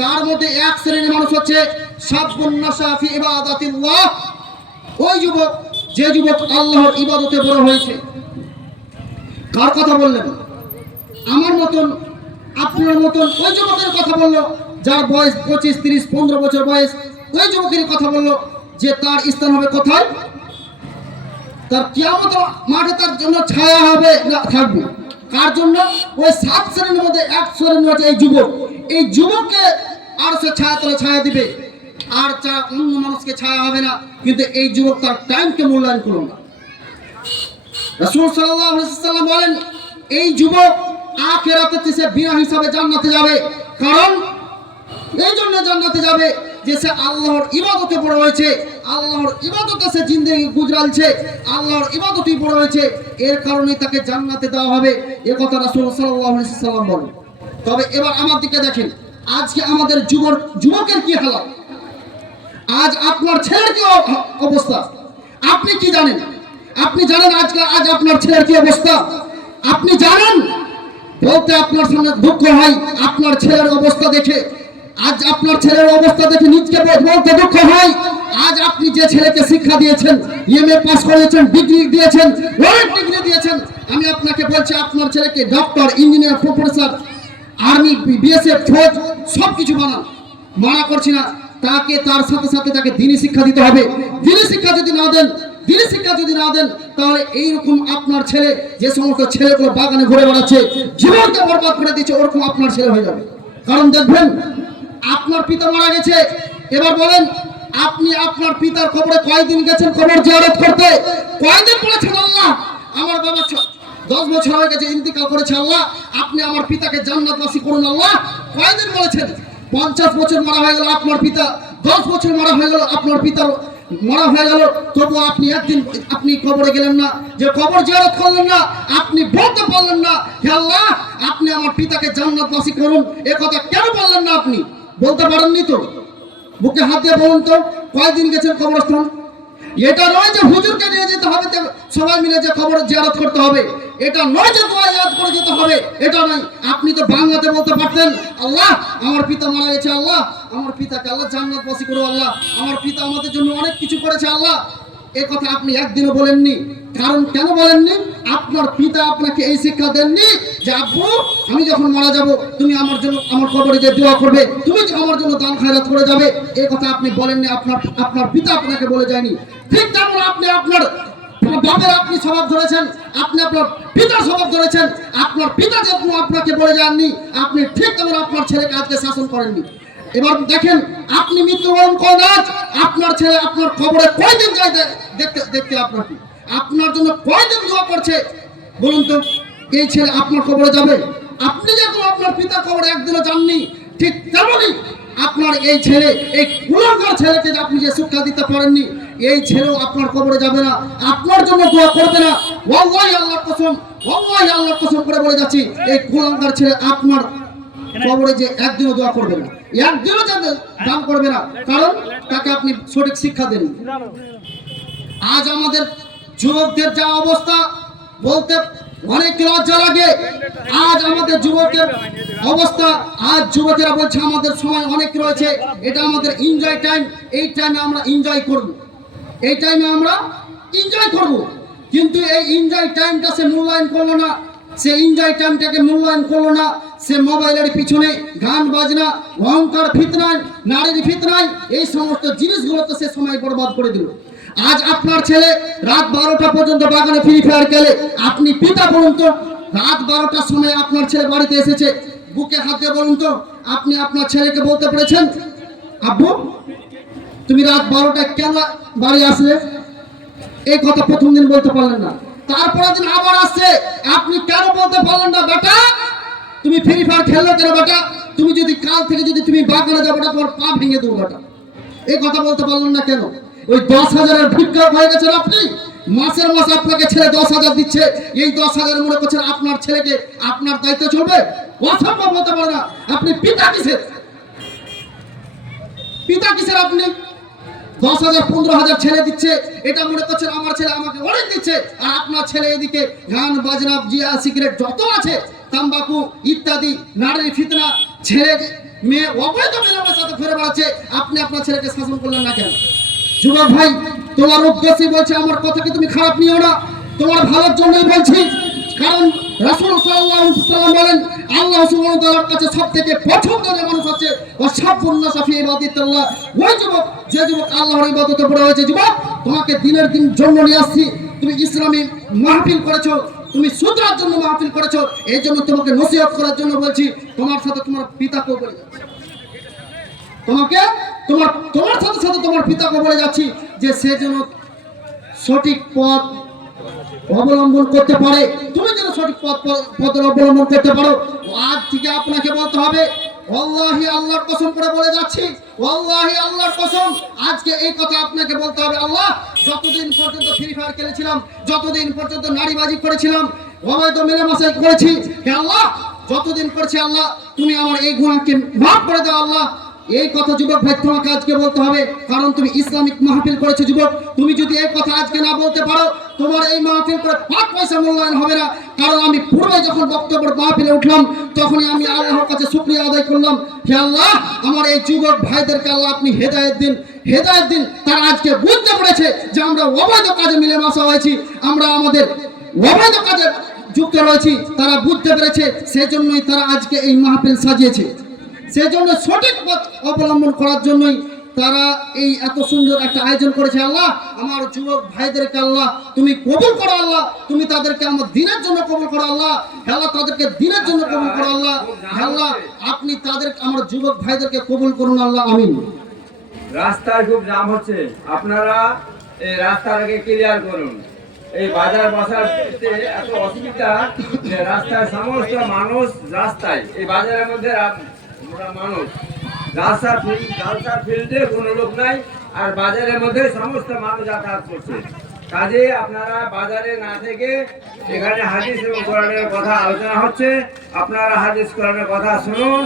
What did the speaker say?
তার মধ্যে এক শ্রেণীর মানুষ হচ্ছে শাবুন নাশা ফি ইবাদাতিল্লাহ, ওই যুবক যে যুবক আল্লাহর ইবাদতে বড় হয়েছে। কার কথা বললেন? আমার মতন, আপনার মতন ওই যুবকের কথা বললো যার বয়স 25, 30, 15 বছর বয়স। ওই যুবকের কথা বললো যে তার স্থান হবে কোথায়? তার কিয়ামত মাঠে তার জন্য ছায়া হবে না থাকবে। কার জন্য? ওই 7 শ্রেণীর মধ্যে এক শ্রেণী হচ্ছে এই যুবক। এই যুবককে আর সে ছায়া তলে ছায়া দিবে, আর অন্য মানুষকে ছায়া হবে না। কিন্তু এই যুবক তার টাইমকে মূল্যায়ন করল না। রাসূল সাল্লাল্লাহু আলাইহি ওয়াসাল্লাম বলেন এই যুবক আখিরাতে সে বিনা হিসাবে জান্নাতে যাবে। কারণ এই জন্য জান্নাতে যাবে যে সে আল্লাহর ইবাদতে বড় হয়েছে, আল্লাহর ইবাদতে সে জিন্দেগি গুজরালছে, আল্লাহর ইবাদতেই বড় হয়েছে, এর কারণে তাকে জান্নাতে দেওয়া হবে। এ কথা রাসূল সাল্লাল্লাহু আলাইহি ওয়াসাল্লাম বলেন। তবে এবার আমার দিকে দেখেন, আজকে আমাদের যুবকের কি হালাত, আজ আপনার ছেলের কি অবস্থা আপনি কি জানেন? আপনি জানেন আজ আপনার ছেলের কি অবস্থা? আপনি জানেন? বলতে আপনার সামনে দুঃখ হয় আপনার ছেলের অবস্থা দেখে। আজ আপনার ছেলের অবস্থা দেখে নিজকে বলতে দুঃখ হয়। আজ আপনি যে ছেলেকে শিক্ষা দিয়েছেন, এমএ পাস করেছেন, ডিগ্রি দিয়েছেন, অনেক ডিগ্রি দিয়েছেন, আমি আপনাকে বলছি আপনার ছেলেকে doctor, engineer, professor, army, BSF, ফৌজ সবকিছু বানান, মানা করছি না। তাকে তার সাথে সাথে তাকে দ্বীনি শিক্ষা দিতে হবে। দ্বীনি শিক্ষা যদি না দেন তাহলে এইরকম আপনার ছেলে, যে সমস্ত ছেলেগুলো বাগানে ঘুরে বেড়াচ্ছে, জীবনকে বরবাদ করে দিচ্ছে, ওরকম আপনার ছেলে হয়ে যাবে। কারণ দেখবেন আপনার পিতা মারা গেছে, এবার বলেন আপনি আপনার পিতার কবরে কয়দিন গেছেন কবর জিয়ারত করতে? কয়দিন বলেছেন আল্লাহ আমার বাবা 10 বছর হয়ে গেছে ইন্তিকাল করেছে, আল্লাহ আপনি আমার পিতাকে জান্নাতবাসী করুন আল্লাহ? কয়দিন বলেছেন? 50 বছর মারা হয়ে গেল আপনার পিতা, 10 বছর মারা হয়ে গেল আপনার পিতার মারা হয়ে গেল, তবু আপনি একদিন আপনি কবরে গেলেন না, যে কবর জিয়ারত করলেন না, আপনি বলতে পারলেন না হে আল্লাহ আপনি আমার পিতাকে জান্নাতবাসী করুন। এ কথা কেন বললেন না? আপনি বলতে পারেননি তো? বুকে হাত দিয়ে বলুন তো কয়দিন গেছেন কবরস্থান? এটা নয় যে হুজুরকে নিয়ে যেতে হবে, সবাই মিলে যে কবর জিয়ারত করতে হবে, এটা নয় যে দোয়া ইয়াদ করে যেতে হবে, এটা নয়। আপনি তো বাংলাতে বলতে পারতেন আল্লাহ আমার পিতা মারা গেছে, আল্লাহ আমার পিতাকে আল্লাহ জান্নাতবাসী করো, আল্লাহ আমার পিতা আমাদের জন্য অনেক কিছু করেছে আল্লাহ। এ কথা আপনি একদিনও বলেননি। কারণ কেন বলেননি? আপনার পিতা আপনাকে এই শিক্ষা দেননি যে আব্বু আমি যখন মারা যাব তুমি আমার জন্য আমার কবরে যে দোয়া করবে, তুমি আমার জন্য দান খায়রাত করে যাবে। এই কথা আপনি বলেননি, আপনার পিতা আপনাকে বলে যায়নি। ঠিক তেমন আপনি আপনার বাবার আপনি স্বভাব ধরেছেন, আপনি আপনার পিতার স্বভাব ধরেছেন, আপনার পিতা যখন আপনাকে বলে যাননি, আপনি ঠিক তেমন আপনার ছেলেকে আজকে শাসন করেননি। এবার দেখেন আপনি মৃত্যুবরণ করেন, আজ আপনার ছেলে আপনার খবরে কয়দিন যায় দেখতে আপনাকে, আপনার জন্য কয়দিন দোয়া করছে বলুন তো? এই ছেলে আপনার খবরে যাবে? আপনি যখন আপনার পিতা খবরে একদিনও যাননি, ঠিক তেমনই আপনার এই ছেলে, এই কুলাঙ্গার ছেলেকে আপনি যে শিক্ষা দিতে পারেননি, এই ছেলেও আপনার কবরে যাবে না, আপনার জন্য দোয়া করবে না। ওয়াল্লাহি আল্লাহর কসম, ওয়াল্লাহি আল্লাহর কসম করে বলে যাচ্ছি, এই কুলাঙ্গার ছেলে আপনার কবরে যে একদিনও দোয়া করবে না, একদিনও দান করবে না, কারণ তাকে আপনি সঠিক শিক্ষা দেন। আজ আমাদের যুবকদের যা অবস্থা বলতে অনেক লজ্জা লাগে। আজ আমাদের যুবকের অবস্থা, আজ যুবকেরা বলছে আমাদের সময় অনেক রয়েছে, এটা আমাদের এনজয় টাইম, এই টাইমে আমরা এনজয় করব, এই টাইমে আমরা এনজয় করব। কিন্তু এই এনজয় টাইমটা সে মূল্যায়ন করলো না, সে এনজয় টাইমটাকে মূল্যায়ন করলো না। সে মোবাইলের পিছনে গান বাজনা, অহংকার ফিতনায়, নারীর ফিতনায়, এই সমস্ত জিনিসগুলোতে সে সময় বরবাদ করে দিল। আজ আপনার ছেলে রাত 12টা পর্যন্ত বাগানে ফ্রি ফায়ার খেলে, আপনি পিতা বলুন তো রাত 12টার সময় আপনার ছেলে বাড়িতে এসেছে, বুকে হাত দিয়ে বলুন তো আপনি আপনার ছেলেকে বলতে পেরেছেন আব্বু তুমি রাত 12টায় কেন বাড়ি আসলে? এই কথা প্রথম দিন বলতে পারলেন না, তারপরের দিন আবার আসছে, আপনি কেন বলতে পারলেন না বেটা তুমি ফ্রি ফায়ার খেললো কেন বেটা? তুমি যদি কাল থেকে যদি তুমি বাগানে যাবো না তোমার পা ভেঙে দেবো বেটা। এই কথা বলতে পারলেন না কেন? ওই 10,000-এর ভিক্ষক হয়ে গেছেন আপনি। মাসের মাস আপনাকে ছেলে 10,000 দিচ্ছে, এই 10,000 মনে করছেন আপনার ছেলেকে আপনার দায়িত্ব চলবে? অসম্ভব হতে পারে না। আপনি পিতা কিসের? পিতা কিসের আপনি? 10,000 15,000 ছেলে দিচ্ছে, এটা মনে করছেন আমার ছেলে আমাকে অনেক দিচ্ছে, আর আপনার ছেলে এদিকে গান বাজনা, জিয়া, সিগারেট যত আছে, তাম্বাকু ইত্যাদি, নারীর ফিতনা, ছেলে মেয়ে অবৈধ মেয়ের সাথে ঘুরে বেড়াচ্ছে, আপনি আপনার ছেলেকে শাসন করলেন না কেন? যুবক ভাই, তোমার উদ্দেশ্যে বলছে, আমার কথাকে তুমি খারাপ নিও না, তোমার ভালোর জন্যই বলছি। কারণ রাসূল সাল্লাল্লাহু আলাইহি ওয়াসাল্লাম বলেন, আল্লাহ সুবহানাহু ওয়া তাআলার কাছে সবথেকে পছন্দের মানুষ হচ্ছে ওয়াসাবুন নাসা ফি ইবাদাতিল্লাহ, ওই যুবক যে যুবক আল্লাহর ইবাদতে পড়ে হয়েছে। যুবক, তোমাকে দিনের দিন জন্য নিয়ে আসছি, তুমি ইসলামী মাহফিল করেছো, তুমি সুতরার জন্য মাহফিল করেছো, এই জন্য তোমাকে নসিহত করার জন্য বলছি। তোমার সাথে তোমার পিতাকেও বলে যাচ্ছি, তোমাকে তোমার সাথে সাথে তোমার পিতাকে বলে যাচ্ছি যে সে যেন সঠিক পথ অবলম্বন করতে পারে, তুমি যেন সঠিক পথ অবলম্বন করতে পারো। আজ থেকে আপনাকে বলতে হবে, ওয়াল্লাহি আল্লাহর কসম করে বলে যাচ্ছি, ওয়াল্লাহি আল্লাহর কসম, আজকে এই কথা আপনাকে বলতে হবে। আল্লাহ, যতদিন পর্যন্ত ফ্রি ফায়ার খেলেছিলাম, যতদিন পর্যন্ত নারীবাজি করেছিলাম, অবৈধ মেলামেশা করেছি, হে আল্লাহ, যতদিন করেছি আল্লাহ, তুমি আমার এই গুনাহকে মাফ করে দাও আল্লাহ। এই কথা যুবক ভাই তোমাকে আজকে বলতে হবে, কারণ তুমি ইসলামিক মাহফিল করেছো। যুবক, তুমি যদি এই কথা আজকে না বলতে পারো, তোমার এই মাহফিল করে 5 পয়সা মূল্যায়ন হবে না। কারণ আমি পূর্বে যখন বক্তব্যের মাহফিলে উঠলাম, তখনই আমি আল্লাহর কাছে শুকরিয়া আদায় করলাম, হে আল্লাহ, আমার এই যুবক ভাইদেরকে আল্লাহ আপনি হেদায়েত দিন, হেদায়েত দিন। তারা আজকে বুঝতে পেরেছে যে আমরা অবৈধ কাজে মিলেমিশে হয়েছি, আমরা আমাদের অবৈধ কাজে যুক্ত রয়েছি, তারা বুঝতে পেরেছে। সেজন্যই তারা আজকে এই মাহফিল সাজিয়েছে, সেজন্য সঠিক পথ অবলম্বন করার জন্যই তারা এই এত সুন্দর একটা আয়োজন করেছে। আল্লাহ, আমার যুবক ভাইদেরকে আল্লাহ তুমি কবুল করো আল্লাহ, তুমি তাদেরকে আমার দিনের জন্য কবুল করো আল্লাহ, হে আল্লাহ, তাদেরকে দিনের জন্য কবুল করো আল্লাহ, হে আল্লাহ, আপনি তাদের আমার যুবক ভাইদেরকে কবুল করুন আল্লাহ, আমিন। রাস্তায় খুব জাম হচ্ছে, আপনারা এই রাস্তাটাকে ক্লিয়ার করুন। এই বাজার বসার এত অসুবিধা যে রাস্তায় সমস্ত মানুষ, রাস্তায় এই বাজারের মধ্যে মানুষ, রাস্তার ফিল্ডে কোনো লোক নাই, আর বাজারের মধ্যে সমস্ত মানুষ যাতায়াত করছে। কাজে আপনারা বাজারে না থেকে এখানে হাদিস এবং কোরআনের কথা আলোচনা হচ্ছে, আপনারা হাদিস কোরআনের কথা শুনুন।